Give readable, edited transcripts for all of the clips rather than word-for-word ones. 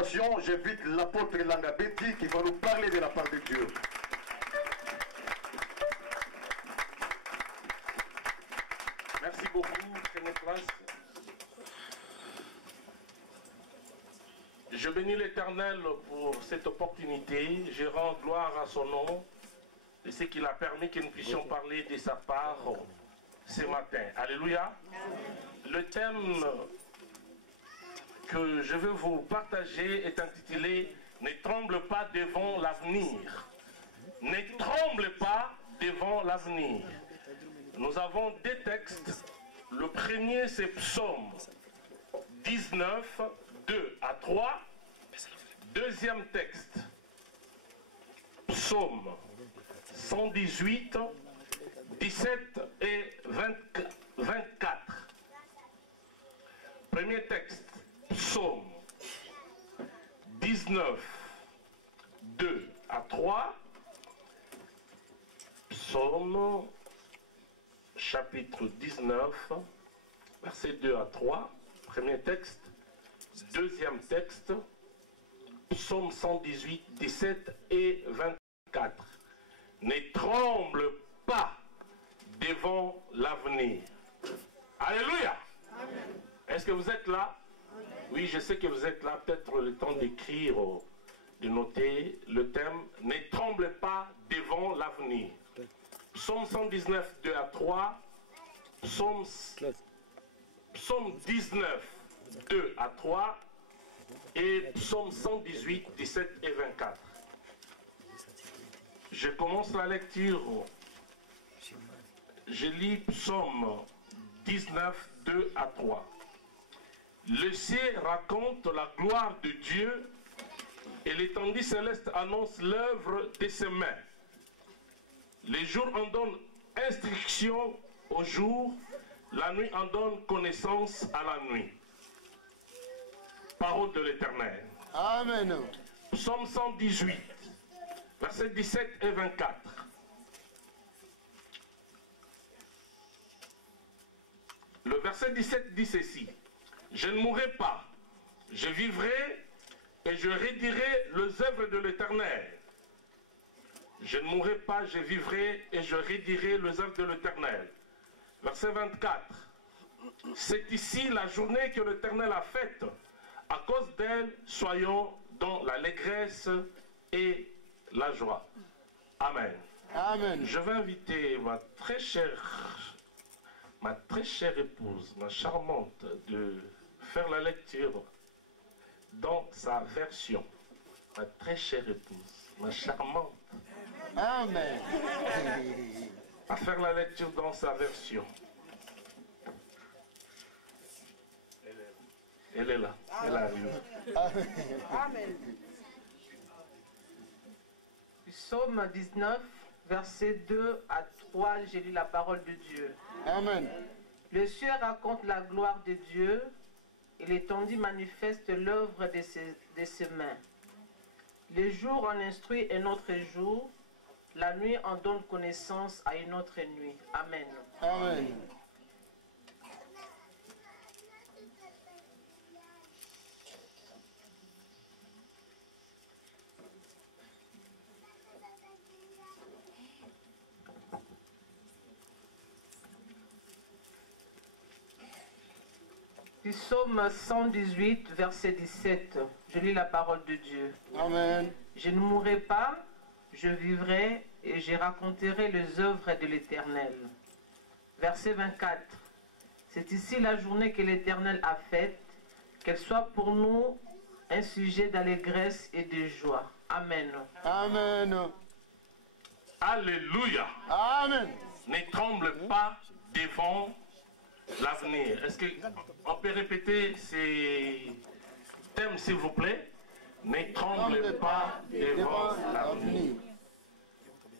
proclamation, j'invite l'apôtre Langabeti qui va nous parler de la part de Dieu. Merci beaucoup, prenez place. Je bénis l'Éternel pour cette opportunité. Je rends gloire à son nom de ce qu'il a permis que nous puissions parler de sa part ce matin. Alléluia. Le thème que je veux vous partager est intitulé « Ne tremble pas devant l'avenir ». Ne tremble pas devant l'avenir. Nous avons deux textes. Le premier, c'est Psaume 19, 2 à 3. Deuxième texte, Psaume 118, 17 et 24. Premier texte, Psaume 19, 2 à 3. Psaume chapitre 19, versets 2 à 3, premier texte. Deuxième texte, Psaume 118, 17 et 24. Ne tremble pas devant l'avenir. Alléluia. Est-ce que vous êtes là? Amen. Oui, je sais que vous êtes là. Peut-être le temps d'écrire, de noter le thème. Ne tremble pas devant l'avenir. Psaume 119, 2 à 3. Psaume 19, 2 à 3. Et Psaume 118, 17 et 24. Je commence la lecture. Je lis Psaume 19, 2 à 3. Le ciel raconte la gloire de Dieu et l'étendue céleste annonce l'œuvre de ses mains. Les jours en donnent instruction au jour, la nuit en donne connaissance à la nuit. Parole de l'Éternel. Amen. Psaume 118, versets 17 et 24. Le verset 17 dit ceci. Je ne mourrai pas, je vivrai et je redirai les œuvres de l'Éternel. Je ne mourrai pas, je vivrai et je redirai les œuvres de l'Éternel. Verset 24. C'est ici la journée que l'Éternel a faite. À cause d'elle, soyons dans l'allégresse et la joie. Amen. Amen. Je vais inviter ma très chère épouse, ma charmante, de faire la lecture dans sa version. Ma très chère épouse, ma charmante. Amen. À faire la lecture dans sa version. Elle est là. Elle arrive. Amen. Psaume 19, versets 2 à 3, j'ai lu la parole de Dieu. Amen. Le ciel raconte la gloire de Dieu et l'étendue manifeste l'œuvre de ses mains. Le jour en instruit un autre jour, la nuit en donne connaissance à une autre nuit. Amen. Amen. Psaume 118, verset 17. Je lis la parole de Dieu. Amen. Je ne mourrai pas, je vivrai et je raconterai les œuvres de l'Éternel. Verset 24. C'est ici la journée que l'Éternel a faite, qu'elle soit pour nous un sujet d'allégresse et de joie. Amen. Amen. Alléluia. Amen. Ne tremble pas devant l'avenir. Est-ce qu'on peut répéter ces thèmes, s'il vous plaît? Ne tremble pas devant l'avenir.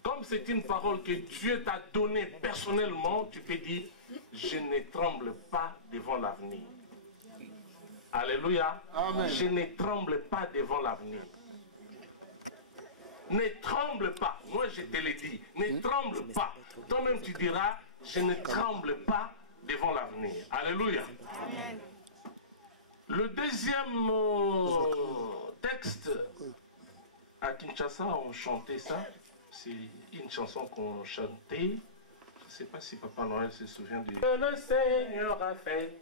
Comme c'est une parole que Dieu t'a donnée personnellement, tu peux dire, je ne tremble pas devant l'avenir. Alléluia. Amen. Je ne tremble pas devant l'avenir. Ne tremble pas. Moi, je te le dis. Ne tremble pas. Toi-même, tu diras, je ne tremble pas devant l'avenir. Alléluia. Amen. Le deuxième texte, à Kinshasa, on chantait ça. C'est une chanson qu'on chantait. Je ne sais pas si Papa Noël se souvient du... Que le Seigneur a fait,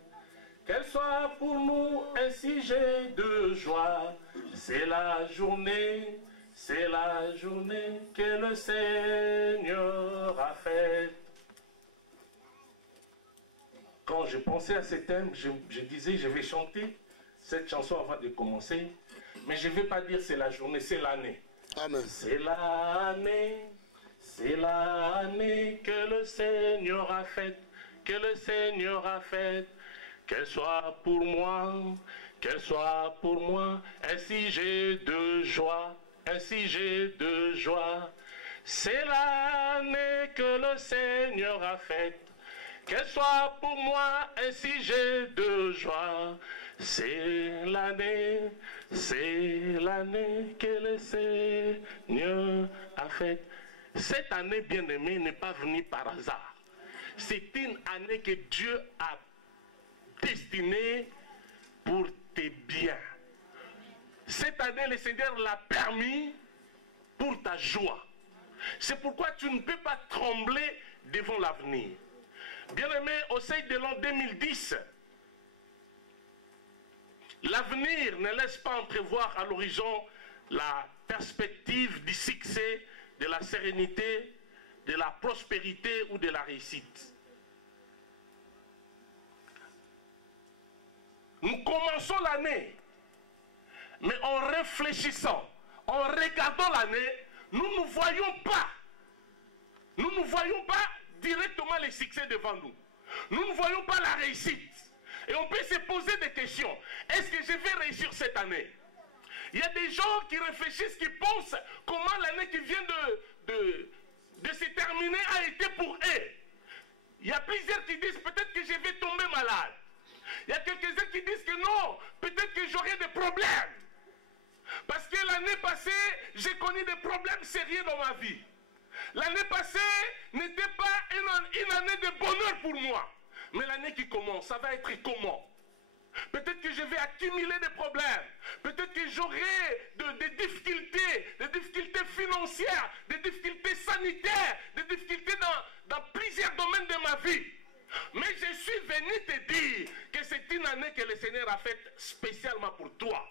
qu'elle soit pour nous un sujet de joie. C'est la journée que le Seigneur a faite. Quand je pensais à ce thème, je disais, je vais chanter cette chanson avant de commencer. Mais je ne vais pas dire c'est la journée, c'est l'année. Amen. C'est l'année que le Seigneur a faite, que le Seigneur a faite. Qu'elle soit pour moi, un sujet de joie, un sujet de joie. C'est l'année que le Seigneur a faite. Qu'elle soit pour moi un sujet de joie. C'est l'année que le Seigneur a faite. Cette année, bien-aimée, n'est pas venue par hasard. C'est une année que Dieu a destinée pour tes biens. Cette année, le Seigneur l'a permis pour ta joie. C'est pourquoi tu ne peux pas trembler devant l'avenir. Bien-aimé, au sein de l'an 2010, l'avenir ne laisse pas entrevoir à l'horizon la perspective du succès, de la sérénité, de la prospérité ou de la réussite. Nous commençons l'année, mais en réfléchissant, en regardant l'année, nous ne voyons pas directement les succès devant nous. Nous ne voyons pas la réussite. Et on peut se poser des questions. Est-ce que je vais réussir cette année? Il y a des gens qui réfléchissent, qui pensent comment l'année qui vient de se terminer a été pour eux. Il y a plusieurs qui disent peut-être que je vais tomber malade. Il y a quelques-uns qui disent que non, peut-être que j'aurai des problèmes. Parce que l'année passée, j'ai connu des problèmes sérieux dans ma vie. L'année passée n'était pas une année de bonheur pour moi. Mais l'année qui commence, ça va être comment? Peut-être que je vais accumuler des problèmes. Peut-être que j'aurai des difficultés financières, des difficultés sanitaires, des difficultés dans plusieurs domaines de ma vie. Mais je suis venu te dire que c'est une année que le Seigneur a faite spécialement pour toi.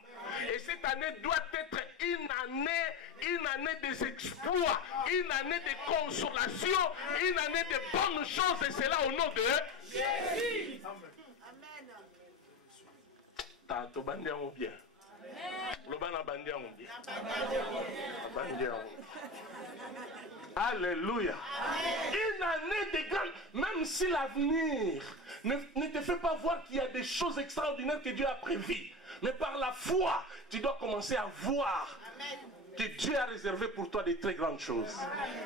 Et cette année doit être une année des exploits, une année de consolation, une année de bonnes choses. Et c'est là au nom de Jésus. Amen. Tato bandia on bien. Le ban bandia on bien. Alléluia. Une année de grande, même si l'avenir ne te fait pas voir qu'il y a des choses extraordinaires que Dieu a prévues. Mais par la foi, tu dois commencer à voir que Dieu a réservé pour toi des très grandes choses.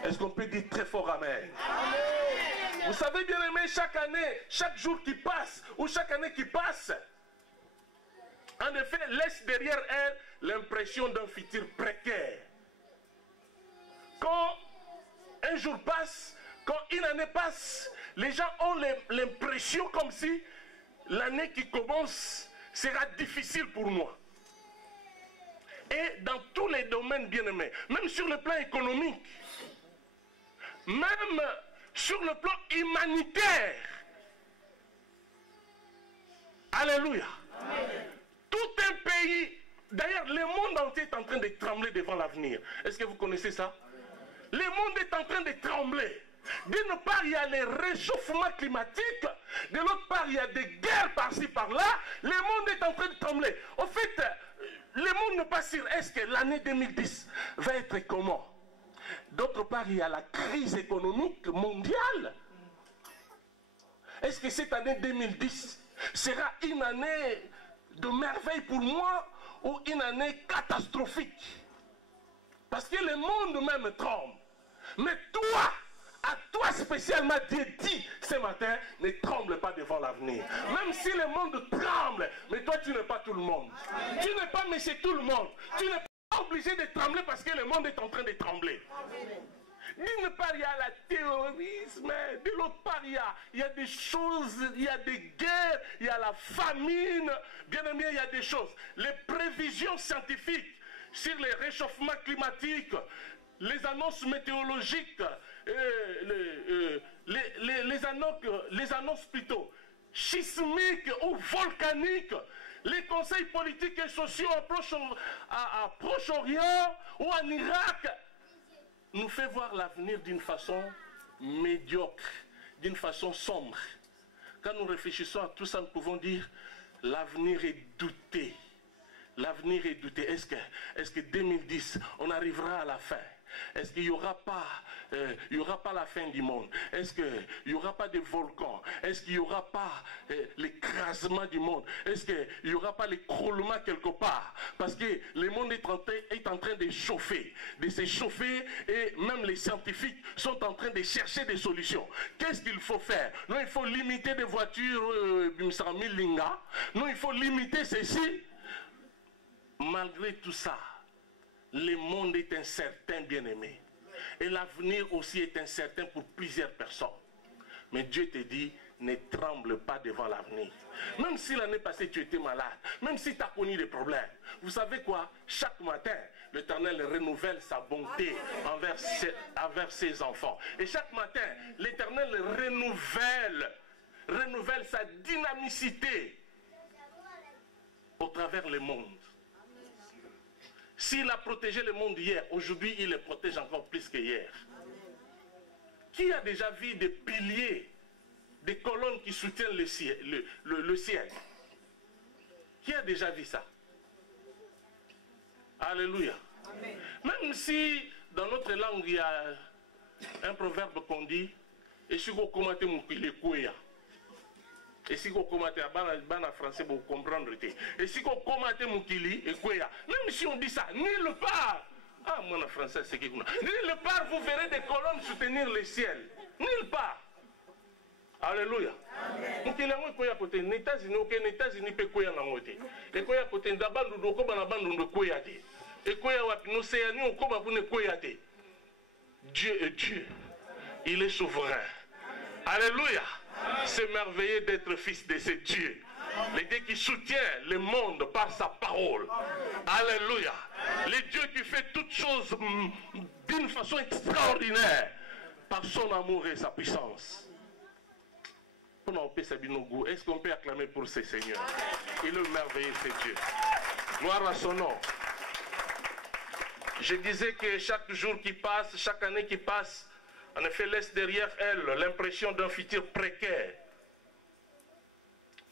Est-ce qu'on peut dire très fort Amen? Amen. Vous savez bien aimé, chaque année, chaque jour qui passe, ou chaque année qui passe, en effet, laisse derrière elle l'impression d'un futur précaire. Quand un jour passe, quand une année passe, les gens ont l'impression comme si l'année qui commence sera difficile pour moi. Et dans tous les domaines, bien aimés, même sur le plan économique, même sur le plan humanitaire. Alléluia. Amen. Tout un pays, d'ailleurs le monde entier est en train de trembler devant l'avenir. Est-ce que vous connaissez ça? Le monde est en train de trembler. D'une part, il y a les réchauffements climatiques. De l'autre part, il y a des guerres par-ci, par-là. Le monde est en train de trembler. En fait, le monde n'est pas sûr. Est-ce que l'année 2010 va être comment? D'autre part, il y a la crise économique mondiale. Est-ce que cette année 2010 sera une année de merveille pour moi ou une année catastrophique? Parce que le monde même tremble. Mais toi, à toi spécialement, Dieu dit ce matin, ne tremble pas devant l'avenir. Même si le monde tremble, mais toi tu n'es pas tout le monde. Tu n'es pas monsieur tout le monde. Tu n'es pas obligé de trembler parce que le monde est en train de trembler. D'une part, il y a le terrorisme, de l'autre part, il y a des choses, il y a des guerres, il y a la famine. Bien aimé, il y a des choses. Les prévisions scientifiques sur les réchauffements climatiques, les annonces météorologiques, les annonces plutôt schismiques ou volcaniques, les conseils politiques et sociaux à Proche-Orient ou en Irak, nous fait voir l'avenir d'une façon médiocre, d'une façon sombre. Quand nous réfléchissons à tout ça, nous pouvons dire l'avenir est douté. L'avenir est douté. Est-ce que 2010, on arrivera à la fin? Est-ce qu'il n'y aura pas la fin du monde? Est-ce qu'il n'y aura pas de volcans? Est-ce qu'il n'y aura pas l'écrasement du monde? Est-ce qu'il n'y aura pas l'écroulement quelque part? Parce que le monde est en train de chauffer, de se chauffer, et même les scientifiques sont en train de chercher des solutions. Qu'est-ce qu'il faut faire? Non, il faut limiter des voitures, non, il faut limiter ceci. Malgré tout ça, le monde est incertain, bien-aimé. Et l'avenir aussi est incertain pour plusieurs personnes. Mais Dieu te dit, ne tremble pas devant l'avenir. Même si l'année passée tu étais malade, même si tu as connu des problèmes, vous savez quoi? Chaque matin, l'Éternel renouvelle sa bonté envers ses enfants. Et chaque matin, l'Éternel renouvelle sa dynamicité au travers le monde. S'il a protégé le monde hier, aujourd'hui il le protège encore plus qu'hier. Qui a déjà vu des piliers, des colonnes qui soutiennent le ciel? Qui a déjà vu ça? Alléluia. Amen. Même si dans notre langue il y a un proverbe qu'on dit, et si vous commentez mon kouya. Et si vous commentez en français, vous comprendre. Et si vous commentez mon kili et kouya, même si on dit ça, nulle part. Ah, moi en français, c'est quelque chose. Nulle part vous verrez des colonnes soutenir le ciel. Nulle part. Alléluia. Donc il y a un peu côté, les États-Unis, les États-Unis peuvent courir dans le côté. Et quoi côté d'abord nous devons pas l'abandon de courir. Et quoi nous océaniens on comment pour ne courir. Dieu est Dieu. Il est souverain. Alléluia. C'est merveilleux d'être fils de ce Dieu. Le Dieu qui soutient le monde par sa parole. Alléluia. Le Dieu qui fait toutes choses d'une façon extraordinaire par son amour et sa puissance. Est-ce qu'on peut acclamer pour ce Seigneur? Il est merveilleux, ce Dieu. Gloire à son nom. Je disais que chaque jour qui passe, chaque année qui passe, en effet, laisse derrière elle l'impression d'un futur précaire.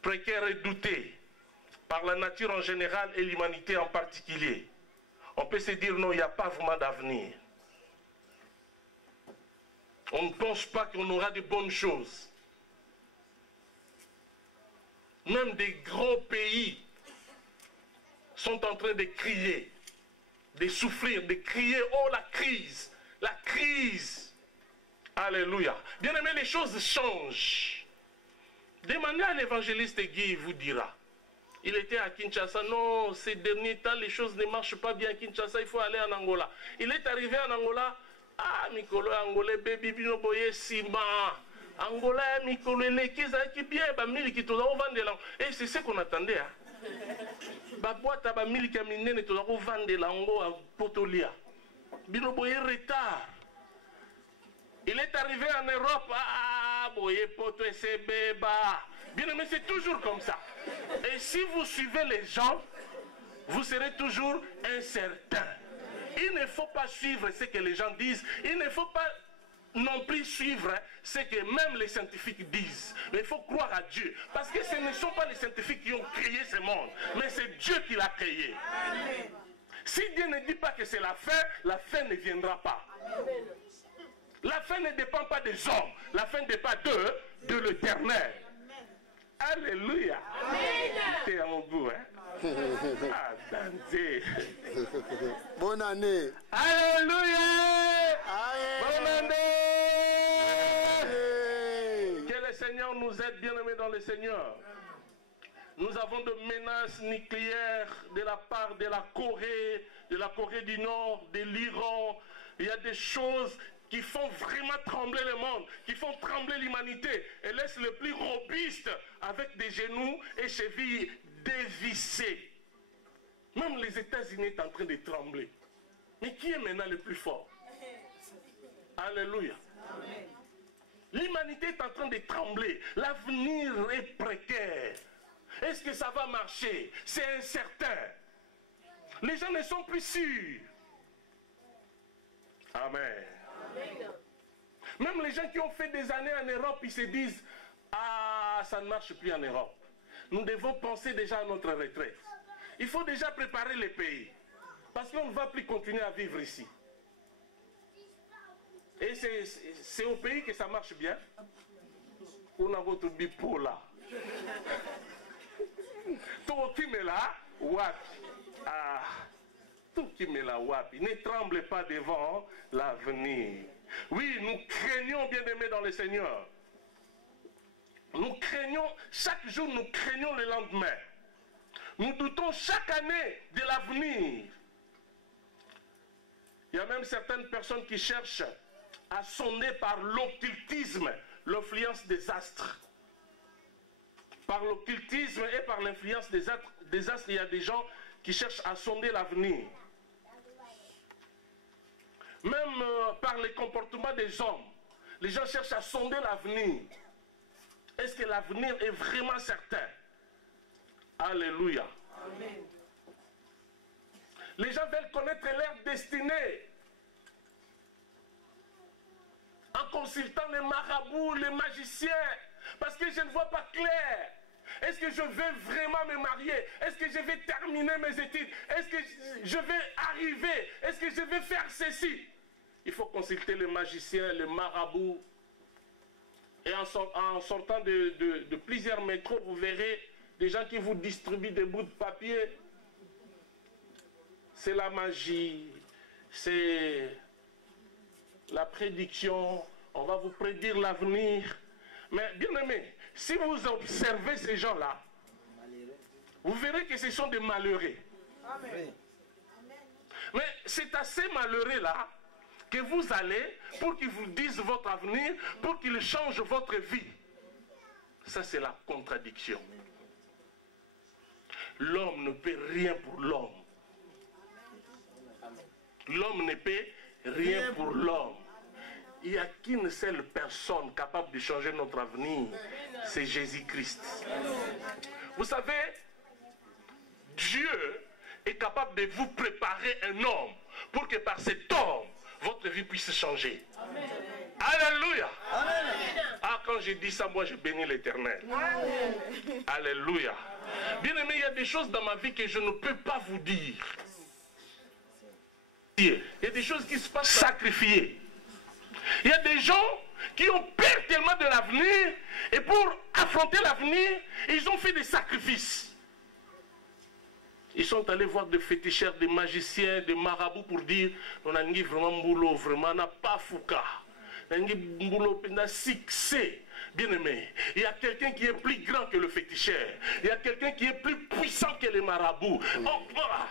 Précaire et douté par la nature en général et l'humanité en particulier. On peut se dire non, il n'y a pas vraiment d'avenir. On ne pense pas qu'on aura de bonnes choses. Même des grands pays sont en train de crier, de souffrir, de crier, oh la crise, la crise. Alléluia. Bien aimé, les choses changent. Demandez à l'évangéliste Guy, il vous dira. Il était à Kinshasa. Non, ces derniers temps, les choses ne marchent pas bien à Kinshasa, il faut aller en Angola. Il est arrivé en Angola. Ah, Mikolo, Angolais, baby, bino boye, sima. Angola, Mikolo, les qui bien, bamili qui tourne au vendre. Et c'est ce qu'on attendait. Ba boîte à bamili qui a miné, ne tourne au vendre l'ango à Potolia. Bino boye retard. Il est arrivé en Europe, ah, boye poto et c'est béba. Bien aimé, c'est toujours comme ça. Et si vous suivez les gens, vous serez toujours incertain. Il ne faut pas suivre ce que les gens disent. Il ne faut pas non plus suivre ce que même les scientifiques disent. Mais il faut croire à Dieu. Parce que ce ne sont pas les scientifiques qui ont créé ce monde, mais c'est Dieu qui l'a créé. Amen. Si Dieu ne dit pas que c'est la fin ne viendra pas. Amen. La fin ne dépend pas des hommes. La fin dépend de l'Éternel. Alléluia. T'es à mon goût, hein? Ah, Dante. Bonne année. Alléluia. Bonne année. Que le Seigneur nous aide, bien-aimés dans le Seigneur. Nous avons de menaces nucléaires de la part de la Corée du Nord, de l'Iran. Il y a des choses qui font vraiment trembler le monde, qui font trembler l'humanité, et laissent les plus robustes avec des genoux et chevilles dévissées. Même les États-Unis sont en train de trembler. Mais qui est maintenant le plus fort? Alléluia. L'humanité est en train de trembler. L'avenir est précaire. Est-ce que ça va marcher? C'est incertain. Les gens ne sont plus sûrs. Amen. Même les gens qui ont fait des années en Europe, ils se disent, ah, ça ne marche plus en Europe. Nous devons penser déjà à notre retraite. Il faut déjà préparer les pays. Parce qu'on ne va plus continuer à vivre ici. Et c'est au pays que ça marche bien. On a votre bipolar. Tout qui me l'a, wapi. Ah, tout qui me l'a, wapi. Ne tremblez pas devant l'avenir. Oui, nous craignons, bien-aimés dans le Seigneur. Nous craignons, chaque jour nous craignons le lendemain. Nous doutons chaque année de l'avenir. Il y a même certaines personnes qui cherchent à sonder par l'occultisme l'influence des astres. Par l'occultisme et par l'influence des astres, il y a des gens qui cherchent à sonder l'avenir. Même par les comportements des hommes, les gens cherchent à sonder l'avenir. Est-ce que l'avenir est vraiment certain? Alléluia. Amen. Les gens veulent connaître leur destinée. En consultant les marabouts, les magiciens, parce que je ne vois pas clair. Est-ce que je vais vraiment me marier? Est-ce que je vais terminer mes études? Est-ce que je vais arriver? Est-ce que je vais faire ceci? Il faut consulter les magiciens, les marabouts. Et en sortant de plusieurs métros, vous verrez des gens qui vous distribuent des bouts de papier. C'est la magie, c'est la prédiction. On va vous prédire l'avenir. Mais bien aimé, si vous observez ces gens-là, vous verrez que ce sont des malheureux. Amen. Mais c'est à ces malheureux-là que vous allez pour qu'ils vous disent votre avenir, pour qu'ils changent votre vie. Ça, c'est la contradiction. L'homme ne peut rien pour l'homme. L'homme ne peut rien pour l'homme. Il n'y a qu'une seule personne capable de changer notre avenir, c'est Jésus-Christ. Vous savez, Dieu est capable de vous préparer un homme pour que par cet homme, votre vie puisse changer. Amen. Alléluia. Amen. Ah, quand je dis ça, moi je bénis l'Éternel. Alléluia. Bien aimé, il y a des choses dans ma vie que je ne peux pas vous dire. Il y a des choses qui se passent sacrifiées. Il y a des gens qui ont peur tellement de l'avenir et pour affronter l'avenir, ils ont fait des sacrifices. Ils sont allés voir des féticheurs, des magiciens, des marabouts pour dire on a vraiment boulot, vraiment, on n'a pas fouka. On a boulot, on a succès. Bien aimé, il y a quelqu'un qui est plus grand que le féticheur. Il y a quelqu'un qui est plus puissant que les marabouts. Oh, voilà.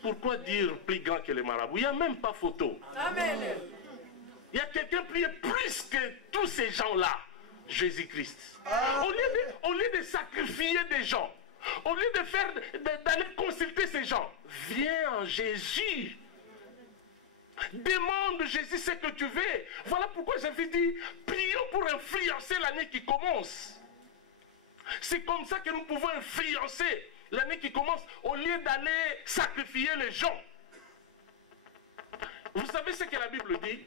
Pourquoi dire plus grand que les marabouts? Il n'y a même pas photo. Amen. Il y a quelqu'un qui est plus que tous ces gens-là. Jésus-Christ. Au lieu de sacrifier des gens, au lieu d'aller consulter ces gens, viens en Jésus. Demande Jésus ce que tu veux. Voilà pourquoi j'avais dit, prions pour influencer l'année qui commence. C'est comme ça que nous pouvons influencer l'année qui commence, au lieu d'aller sacrifier les gens. Vous savez ce que la Bible dit?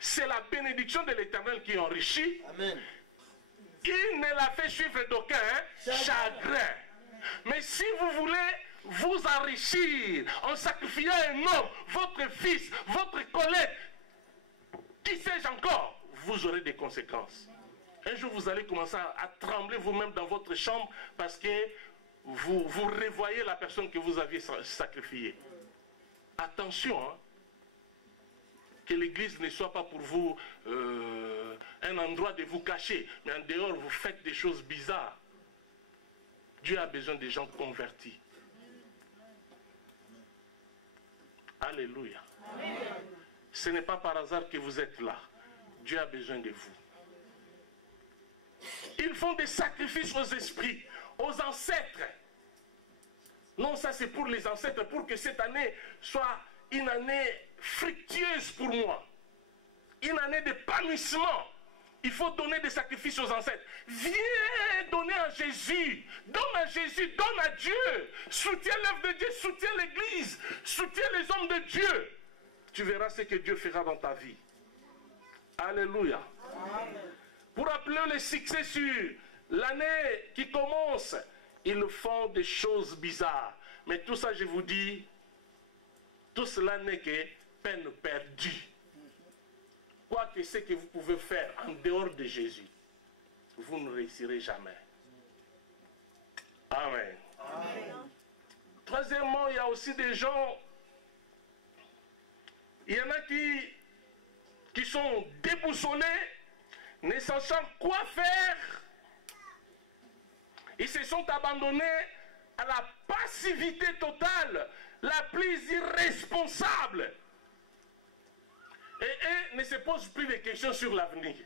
C'est la bénédiction de l'Éternel qui enrichit. Amen. Il ne l'a fait suivre d'aucun chagrin. Mais si vous voulez vous enrichir en sacrifiant un homme, votre fils, votre collègue, qui sais-je encore, vous aurez des conséquences. Un jour, vous allez commencer à trembler vous-même dans votre chambre parce que vous revoyez la personne que vous aviez sacrifiée. Attention, hein, que l'église ne soit pas pour vous un endroit de vous cacher, mais en dehors, vous faites des choses bizarres. Dieu a besoin des gens convertis. Alléluia. Amen. ce n'est pas par hasard que vous êtes là. Dieu a besoin de vous. Ils font des sacrifices aux esprits, aux ancêtres. Non, ça c'est pour les ancêtres, pour que cette année soit une année fructueuse pour moi. Une année d'épanouissement. Il faut donner des sacrifices aux ancêtres. Viens donner à Jésus. Donne à Jésus, donne à Dieu. Soutiens l'œuvre de Dieu, soutiens l'Église, soutiens les hommes de Dieu. Tu verras ce que Dieu fera dans ta vie. Alléluia. Amen. Pour appeler le succès sur l'année qui commence, ils font des choses bizarres. Mais tout ça, je vous dis, tout cela n'est que peine perdue. Quoi que ce que vous pouvez faire en dehors de Jésus, vous ne réussirez jamais. Amen. Amen. Troisièmement, il y a aussi des gens, il y en a qui sont déboussolés, ne sachant quoi faire. Ils se sont abandonnés à la passivité totale, la plus irresponsable. Et ne se posent plus de questions sur l'avenir.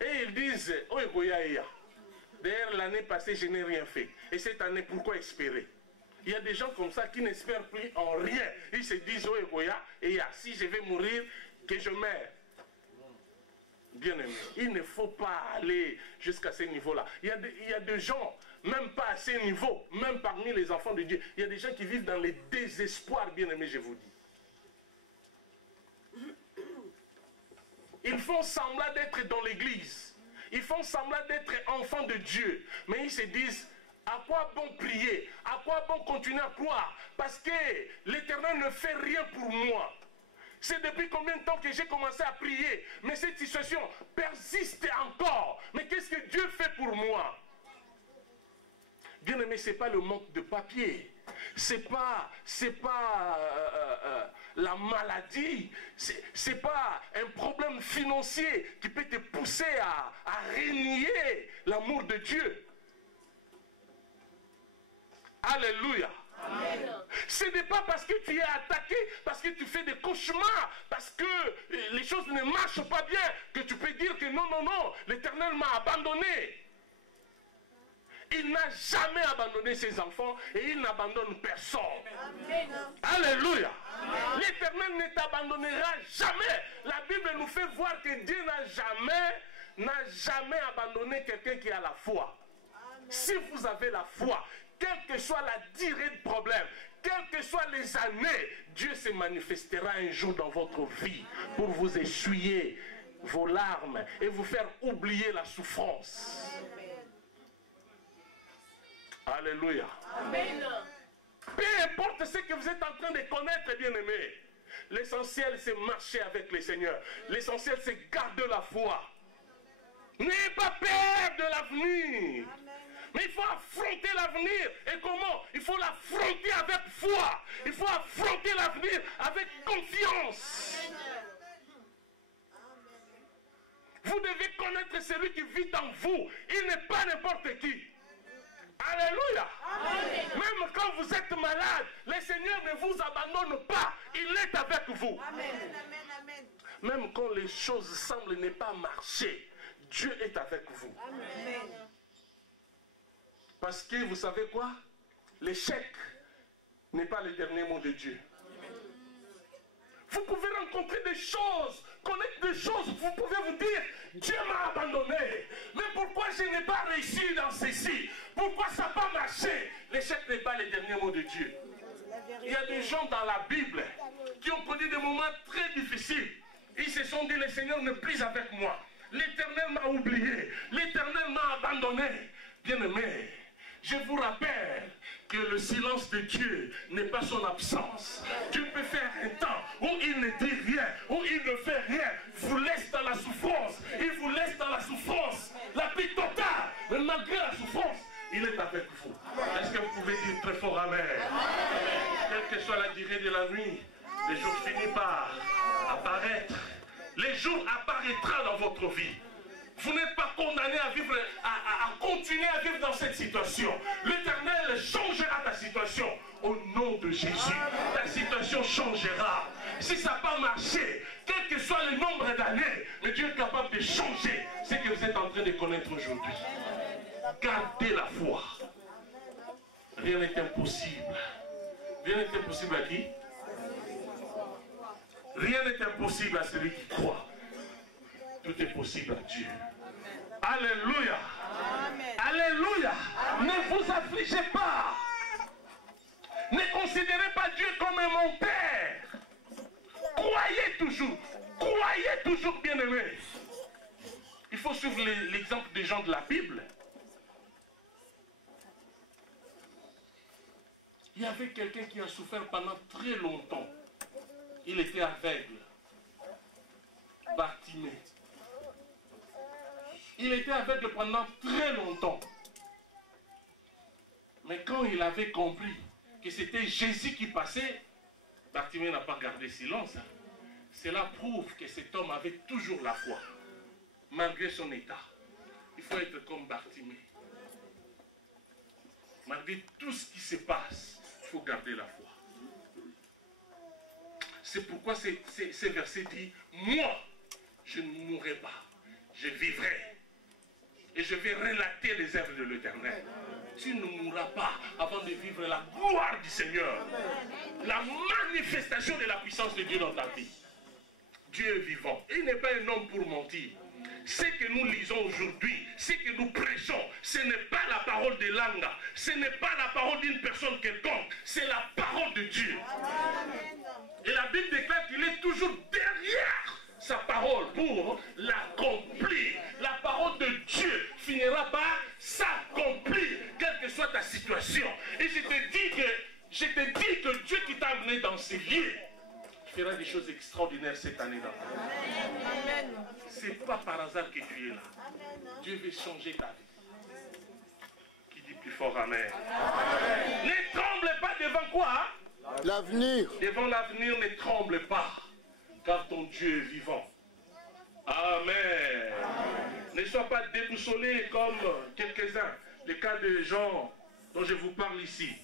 Et ils disent, oh, d'ailleurs, l'année passée, je n'ai rien fait. Et cette année, pourquoi espérer? Il y a des gens comme ça qui n'espèrent plus en rien. Ils se disent, oh, si je vais mourir, que je meurs. Bien aimé, il ne faut pas aller jusqu'à ce niveau-là. Il y a des gens, même pas à ce niveau, même parmi les enfants de Dieu, il y a des gens qui vivent dans le désespoir, bien aimé, je vous dis. Ils font semblant d'être dans l'église. Ils font semblant d'être enfants de Dieu. Mais ils se disent, à quoi bon prier? À quoi bon continuer à croire? Parce que l'Éternel ne fait rien pour moi. C'est depuis combien de temps que j'ai commencé à prier? Mais cette situation persiste encore. Mais qu'est-ce que Dieu fait pour moi? Bien aimé, ce n'est pas le manque de papier. C'est pas la maladie. C'est pas un problème financier qui peut te pousser à renier l'amour de Dieu. Alléluia. Amen. Ce n'est pas parce que tu es attaqué, parce que tu fais des cauchemars, parce que les choses ne marchent pas bien, que tu peux dire que non, l'Éternel m'a abandonné. Il n'a jamais abandonné ses enfants et il n'abandonne personne. Amen. Alléluia. L'Éternel ne t'abandonnera jamais. La Bible nous fait voir que Dieu n'a jamais abandonné quelqu'un qui a la foi. Amen. Si vous avez la foi, quelle que soit la durée de problème, quelles que soient les années, Dieu se manifestera un jour dans votre vie pour vous essuyer vos larmes et vous faire oublier la souffrance. Alléluia. Amen. Peu importe ce que vous êtes en train de connaître, bien-aimés, l'essentiel c'est marcher avec le Seigneur. L'essentiel c'est garder la foi. N'ayez pas peur de l'avenir. Mais il faut affronter l'avenir. Et comment? Il faut l'affronter avec foi. Il faut affronter l'avenir avec confiance. Vous devez connaître celui qui vit en vous. Il n'est pas n'importe qui. Alléluia. Amen. Même quand vous êtes malade, le Seigneur ne vous abandonne pas. Il est avec vous. Amen. Même quand les choses semblent ne pas marcher, Dieu est avec vous. Amen. Parce que vous savez quoi? L'échec n'est pas le dernier mot de Dieu. Vous pouvez rencontrer des choses, connaître des choses, vous pouvez vous dire, Dieu m'a abandonné. Mais pourquoi je n'ai pas réussi dans ceci? Pourquoi ça n'a pas marché? L'échec n'est pas le dernier mot de Dieu. Il y a des gens dans la Bible qui ont connu des moments très difficiles. Ils se sont dit, le Seigneur n'est plus avec moi. L'Éternel m'a oublié. L'Éternel m'a abandonné. Bien-aimé, je vous rappelle que le silence de Dieu n'est pas son absence. Dieu peut faire un temps où il ne dit rien, où il ne fait rien. Il vous laisse dans la souffrance. Il vous laisse dans la souffrance. La plus totale. Mais malgré la souffrance, il est avec vous. Est-ce que vous pouvez dire très fort Amen? Quelle que soit la durée de la nuit, le jour finit par apparaître. Les jours apparaîtra dans votre vie. Vous n'êtes pas condamné à vivre, à continuer à vivre dans cette situation. L'Éternel changera ta situation au nom de Jésus. Ta situation changera. Si ça n'a pas marché, quelle que train de connaître aujourd'hui. Gardez la foi. Rien n'est impossible. Rien n'est impossible à qui? Rien n'est impossible à celui qui croit. Tout est possible à Dieu. Alléluia. Alléluia. Ne vous affligez pas. Ne considérez pas Dieu comme mon Père. Croyez toujours, bien-aimés. Il faut suivre l'exemple des gens de la Bible. Il y avait quelqu'un qui a souffert pendant très longtemps. Il était aveugle. Bartimée. Il était aveugle pendant très longtemps. Mais quand il avait compris que c'était Jésus qui passait, Bartimée n'a pas gardé silence. Cela prouve que cet homme avait toujours la foi, malgré son état. Il faut être comme Bartimée. Malgré tout ce qui se passe, il faut garder la foi. C'est pourquoi ces versets disent, moi, je ne mourrai pas, je vivrai. Et je vais relater les œuvres de l'Éternel. Tu ne mourras pas avant de vivre la gloire du Seigneur. La manifestation de la puissance de Dieu dans ta vie. Dieu est vivant. Il n'est pas un homme pour mentir. Ce que nous lisons aujourd'hui, ce que nous prêchons, ce n'est pas la parole de langue. Ce n'est pas la parole d'une personne quelconque. C'est la parole de Dieu. Et la Bible déclare qu'il est toujours derrière sa parole pour l'accomplir. La parole de Dieu finira par s'accomplir, quelle que soit ta situation. Et je te dis que Dieu qui t'a amené dans ces lieux fera des choses extraordinaires cette année dans ta vie. Ce n'est pas par hasard que tu es là. Dieu veut changer ta vie. Qui dit plus fort amen. Ne tremble pas devant quoi? L'avenir. Devant l'avenir, ne tremble pas. Car ton Dieu est vivant. Amen. Ne sois pas déboussolé comme quelques-uns. Les cas de gens dont je vous parle ici.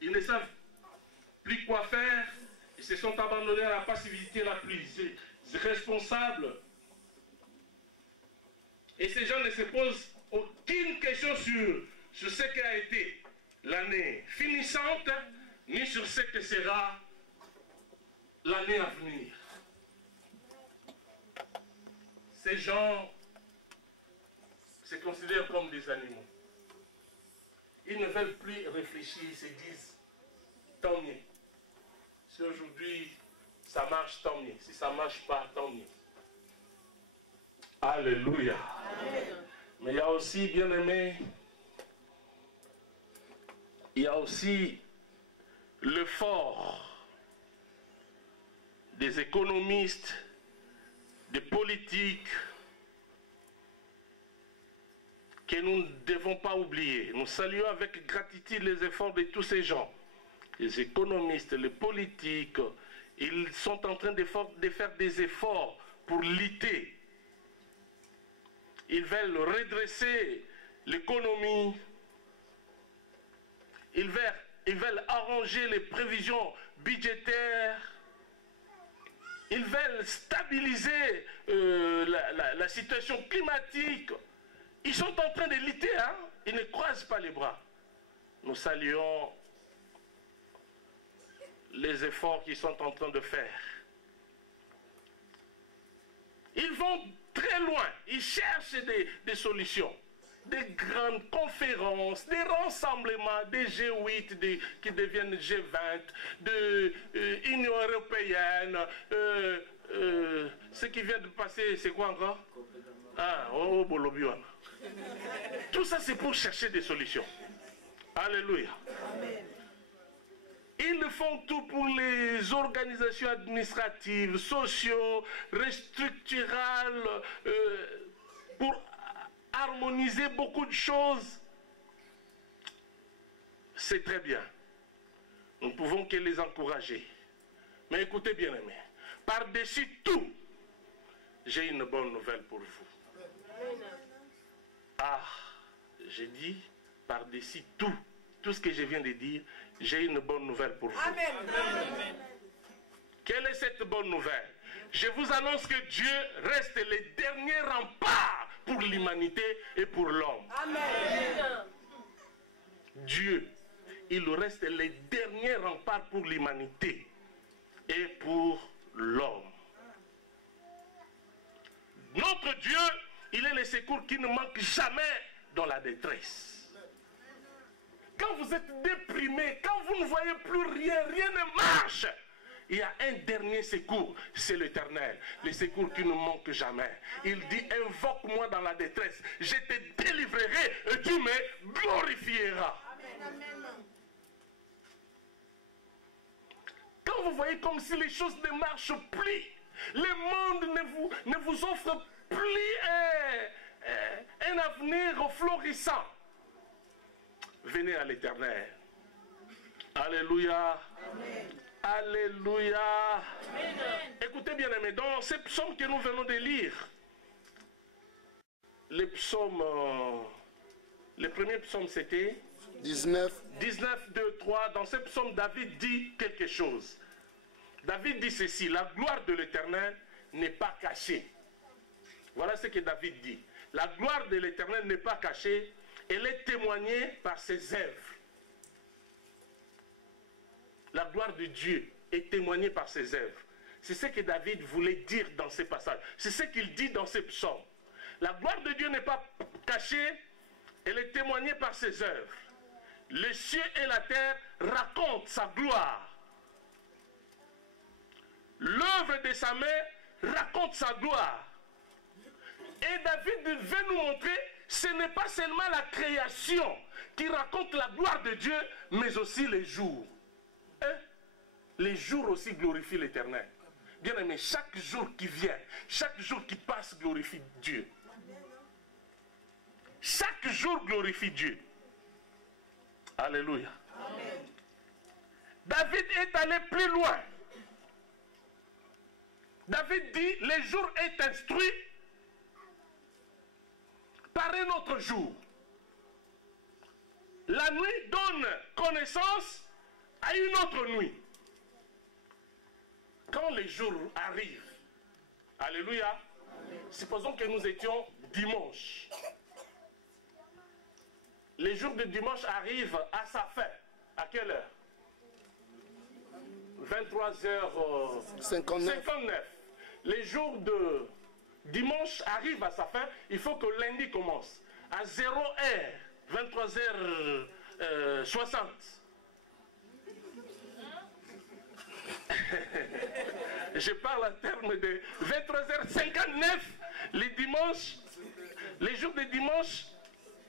Ils ne savent plus quoi faire. Ils se sont abandonnés à la passivité la plus responsable. Et ces gens ne se posent aucune question sur ce qu'a été l'année finissante, ni sur ce que sera l'année à venir. Ces gens se considèrent comme des animaux. Ils ne veulent plus réfléchir, ils se disent, tant mieux. Si aujourd'hui ça marche, tant mieux. Si ça ne marche pas, tant mieux. Alléluia. Amen. Mais il y a aussi, bien aimé, il y a aussi l'effort des économistes, des politiques, que nous ne devons pas oublier. Nous saluons avec gratitude les efforts de tous ces gens. Les économistes, les politiques, ils sont en train de faire des efforts pour lutter. Ils veulent redresser l'économie. Ils veulent arranger les prévisions budgétaires. Ils veulent stabiliser la situation climatique. Ils sont en train de lutter, hein? Ils ne croisent pas les bras. Nous saluons les efforts qu'ils sont en train de faire. Ils vont très loin. Ils cherchent des solutions. Des grandes conférences, des rassemblements, des G8 qui deviennent G20, de Union européenne. Ce qui vient de passer, c'est quoi encore? Ah, oh, Bolobion. Tout ça, c'est pour chercher des solutions. Alléluia. Amen. Ils font tout pour les organisations administratives, sociaux, restructurales, pour harmoniser beaucoup de choses. C'est très bien. Nous ne pouvons que les encourager. Mais écoutez bien aimés, par-dessus tout, j'ai une bonne nouvelle pour vous. Ah, j'ai dit par-dessus tout ce que je viens de dire, j'ai une bonne nouvelle pour vous. Amen. Quelle est cette bonne nouvelle? Je vous annonce que Dieu reste le dernier rempart pour l'humanité et pour l'homme. Dieu, il reste les derniers remparts pour l'humanité et pour l'homme. Notre Dieu, il est le secours qui ne manque jamais dans la détresse. Quand vous êtes déprimé, quand vous ne voyez plus rien, rien ne marche, il y a un dernier secours, c'est l'Éternel, le secours qui ne manque jamais. Il dit, invoque-moi dans la détresse, je te délivrerai et tu me glorifieras. Quand vous voyez comme si les choses ne marchent plus, le monde ne vous offre plus un avenir florissant, venez à l'Éternel. Alléluia. Amen. Alléluia. Amen. Écoutez bien aimés, dans ces psaumes que nous venons de lire, les psaumes, le premier psaume c'était 19, 2, 3. Dans ce psaume, David dit quelque chose. David dit ceci, la gloire de l'Éternel n'est pas cachée. Voilà ce que David dit. La gloire de l'Éternel n'est pas cachée, elle est témoignée par ses œuvres. La gloire de Dieu est témoignée par ses œuvres. C'est ce que David voulait dire dans ces passages. C'est ce qu'il dit dans ces psaumes. La gloire de Dieu n'est pas cachée, elle est témoignée par ses œuvres. Les cieux et la terre racontent sa gloire. L'œuvre de sa main raconte sa gloire. Et David veut nous montrer, ce n'est pas seulement la création qui raconte la gloire de Dieu, mais aussi les jours. Hein? Les jours aussi glorifient l'Éternel. Bien aimé, chaque jour qui vient, chaque jour qui passe glorifie Dieu. Chaque jour glorifie Dieu. Alléluia. Amen. David est allé plus loin. David dit, le jour est instruit par un autre jour. La nuit donne connaissance à une autre nuit. Quand les jours arrivent, alléluia, amen. Supposons que nous étions dimanche. Les jours de dimanche arrivent à sa fin. À quelle heure? 23h59. Les jours de dimanche arrivent à sa fin. Il faut que lundi commence. À 0h, 23h60. Je parle en termes de 23h59. Les jours de dimanche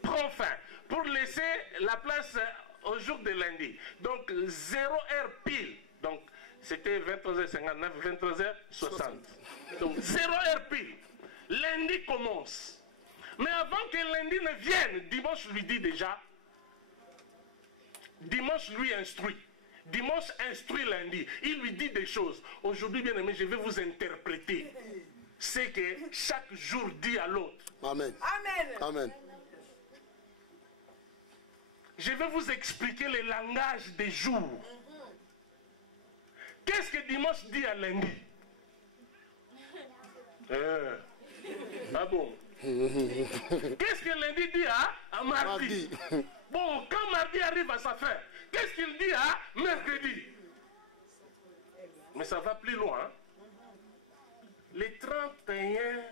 prend fin pour laisser la place au jour de lundi. Donc 0h pile. Donc c'était 23h59, 23h60. Donc 0h pile. Lundi commence. Mais avant que lundi ne vienne, dimanche lui dit déjà. Dimanche lui instruit. Dimanche instruit lundi. Il lui dit des choses. Aujourd'hui, bien aimé, je vais vous interpréter ce que chaque jour dit à l'autre. Amen. Amen. Amen. Je vais vous expliquer le langage des jours. Qu'est-ce que dimanche dit à lundi? Ah bon? Qu'est-ce que lundi dit à mardi? Bon, quand mardi arrive à sa fin, qu'est-ce qu'il dit à mercredi? Mais ça va plus loin. Hein? Le 31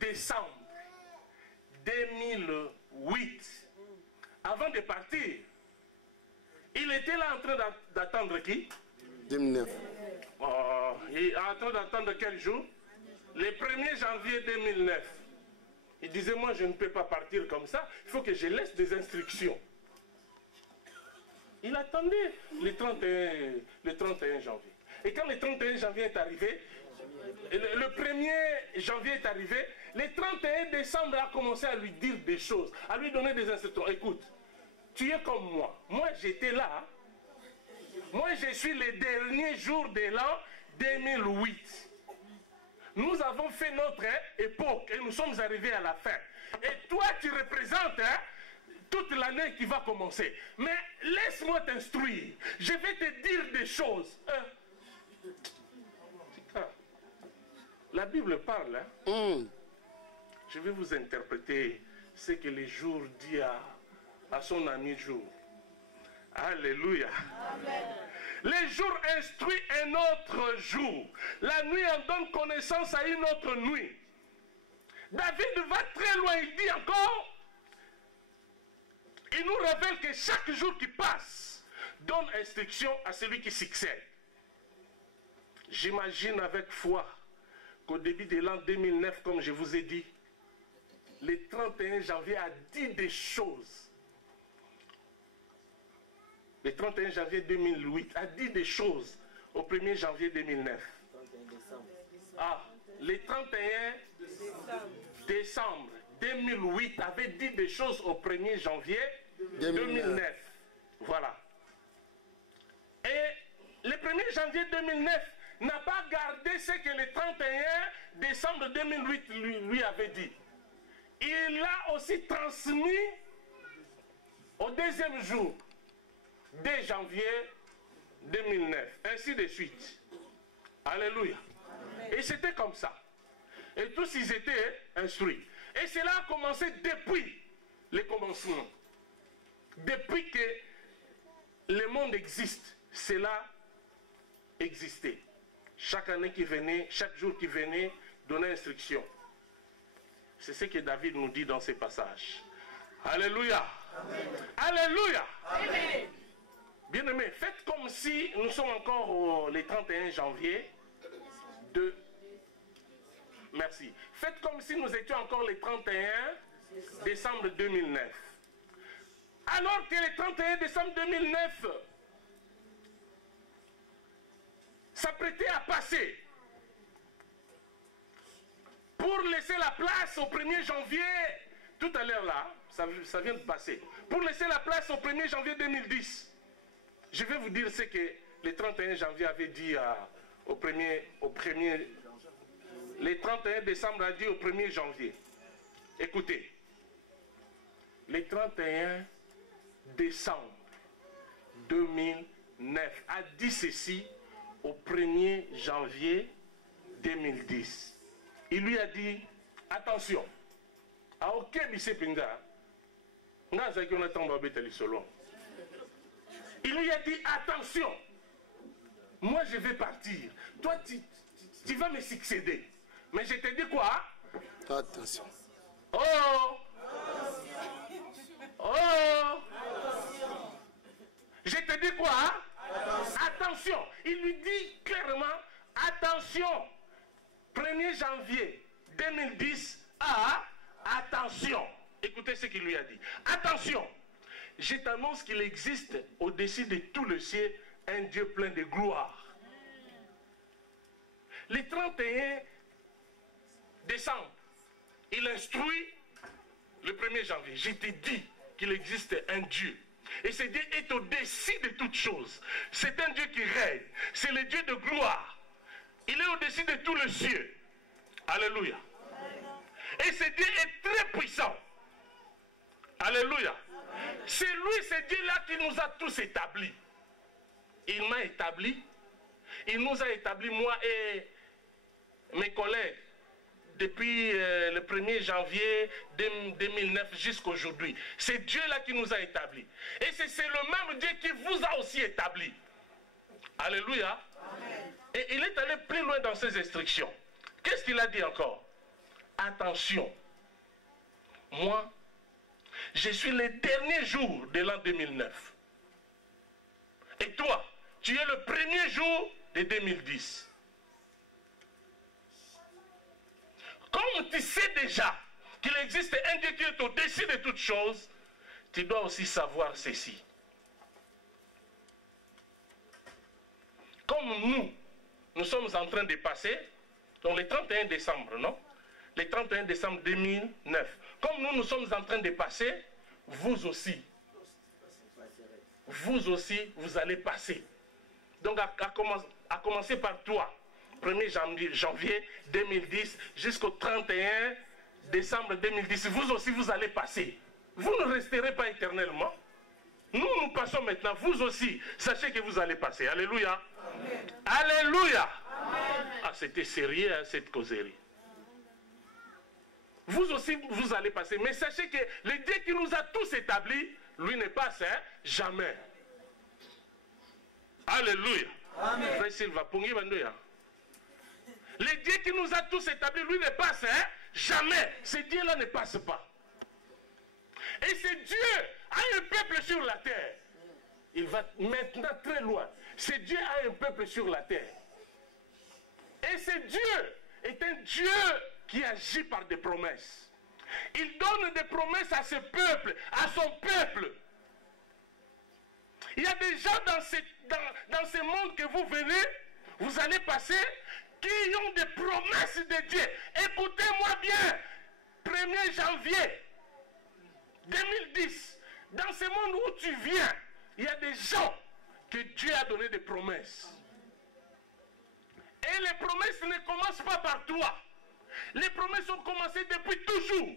décembre 2008, avant de partir, il était là en train d'attendre qui? 2009. Oh, il est en train d'attendre quel jour? Le 1er janvier 2009. Il disait, moi je ne peux pas partir comme ça, il faut que je laisse des instructions. Il attendait le 31 janvier. Et quand le 31 janvier est arrivé, le 1er janvier est arrivé, le 31 décembre a commencé à lui dire des choses, à lui donner des instructions. Écoute, tu es comme moi. Moi j'étais là. Moi je suis le dernier jour de l'an 2008. Nous avons fait notre époque et nous sommes arrivés à la fin. Et toi, tu représentes toute l'année qui va commencer. Mais laisse-moi t'instruire. Je vais te dire des choses. La Bible parle. je vais vous interpréter ce que le jour dit à son ami jour. Alléluia. Amen. Le jour instruit un autre jour. La nuit en donne connaissance à une autre nuit. David va très loin, il dit encore, il nous révèle que chaque jour qui passe donne instruction à celui qui succède. J'imagine avec foi qu'au début de l'an 2009, comme je vous ai dit, le 31 janvier a dit des choses. Le 31 janvier 2008 a dit des choses au 1er janvier 2009. Ah, le 31 décembre 2008 avait dit des choses au 1er janvier 2009. Voilà. Et le 1er janvier 2009 n'a pas gardé ce que le 31 décembre 2008 lui avait dit. Il l'a aussi transmis au deuxième jour, 2 janvier 2009, ainsi de suite. Alléluia. Amen. Et c'était comme ça. Et tous ils étaient instruits. Et cela a commencé depuis le commencement. Depuis que le monde existe, cela existait. Chaque année qui venait, chaque jour qui venait, donnait instruction. C'est ce que David nous dit dans ces passages. Alléluia. Amen. Alléluia. Amen. Bien-aimés, faites comme si nous sommes encore le 31 janvier de... Merci. Faites comme si nous étions encore le 31 décembre 2009. Alors que le 31 décembre 2009 s'apprêtait à passer pour laisser la place au 1er janvier, tout à l'heure là, ça vient de passer, pour laisser la place au 1er janvier 2010. Je vais vous dire ce que le 31 janvier avait dit le 31 décembre a dit au 1er janvier. Écoutez, le 31 décembre 2009 a dit ceci au 1er janvier 2010. Il lui a dit, attention, à aucun bise pinga, il lui a dit, attention, moi je vais partir, toi tu vas me succéder. Mais je te dis quoi? Attention. Oh! Oh! Je te dis quoi? Attention. Il lui dit clairement, attention. 1er janvier 2010 attention. Écoutez ce qu'il lui a dit. Attention. Je t'annonce qu'il existe au-dessus de tout le ciel un Dieu plein de gloire. Le 31 décembre, il instruit le 1er janvier. Je t'ai dit qu'il existe un Dieu. Et ce Dieu est au-dessus de toutes choses. C'est un Dieu qui règne. C'est le Dieu de gloire. Il est au-dessus de tout le ciel. Alléluia. Et ce Dieu est très puissant. Alléluia. C'est lui, ce Dieu-là, qui nous a tous établis. Il m'a établi. Il nous a établis, moi et mes collègues, depuis le 1er janvier 2009 jusqu'à aujourd'hui. C'est Dieu-là qui nous a établis. Et c'est le même Dieu qui vous a aussi établi. Alléluia. Amen. Et il est allé plus loin dans ses instructions. Qu'est-ce qu'il a dit encore? Attention. Moi, je suis le dernier jour de l'an 2009. Et toi, tu es le premier jour de 2010. Comme tu sais déjà qu'il existe un Dieu qui est au-dessus de toutes choses, tu dois aussi savoir ceci. Comme nous sommes en train de passer, donc le 31 décembre, non? Le 31 décembre 2009. Comme nous sommes en train de passer, vous aussi, vous allez passer. Donc à commencer par toi. 1er janvier 2010 jusqu'au 31 décembre 2010, vous aussi vous allez passer. Vous ne resterez pas éternellement. Nous passons maintenant, vous aussi, sachez que vous allez passer. Alléluia. Amen. Alléluia. Amen. Ah, c'était sérieux, hein, cette causerie. Vous aussi, vous allez passer. Mais sachez que le Dieu qui nous a tous établis, lui ne passe jamais. Alléluia. Amen. Frère Silva, le Dieu qui nous a tous établis, lui ne passe jamais. Ce Dieu-là ne passe pas. Et ce Dieu a un peuple sur la terre. Il va maintenant très loin. Ce Dieu a un peuple sur la terre. Et ce Dieu est un Dieu qui agit par des promesses. Il donne des promesses à ce peuple, à son peuple. Il y a des gens dans ce monde que vous venez, vous allez passer, qui ont des promesses de Dieu. Écoutez-moi bien, 1er janvier 2010, dans ce monde où tu viens, il y a des gens que Dieu a donné des promesses. Et les promesses ne commencent pas par toi. Les promesses ont commencé depuis toujours.